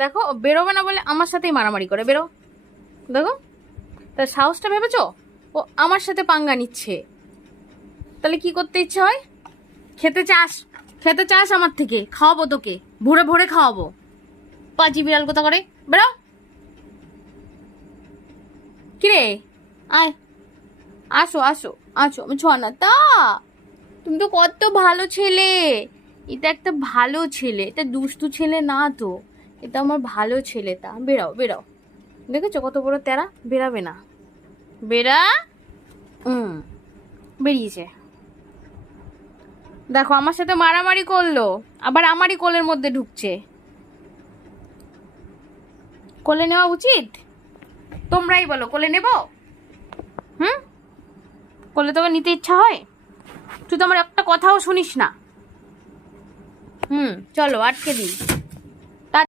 দেখো বেরোবে না বলে আমার সাথেই মারামারি করে। বেরো। দেখো তার সাহসটা ভেবেছো, ও আমার সাথে পাঙ্গা নিচ্ছে। তাহলে কি করতে ইচ্ছে হয়? খেতে চাস? খেতে চাস আমার থেকে? খাওয়াবো তোকে, ভরে ভরে খাওয়াবো। পাজি বিড়াল কোথা করে, বেরো। কিরে আয়, আসো আসো আসো। আমি ছনা তা, তুমি তো কত ভালো ছেলে। এটা একটা ভালো ছেলে, এটা দুষ্টু ছেলে না তো, এটা আমার ভালো ছেলে। তা বেরাও বেরাও। দেখেছো কত বড় তেরা, বেরাবে না। বেরা। হুম, বেরিয়েছে। দেখো আমার সাথে মারামারি করলো, আবার আমারই কোলের মধ্যে ঢুকছে। কোলে নেওয়া উচিত? তোমরাই বলো, কোলে নেব? হুম, কোলে তোকে নিতে ইচ্ছা হয়? তুই তো আমার একটা কথাও শুনিস না। চলো আটকে দিই।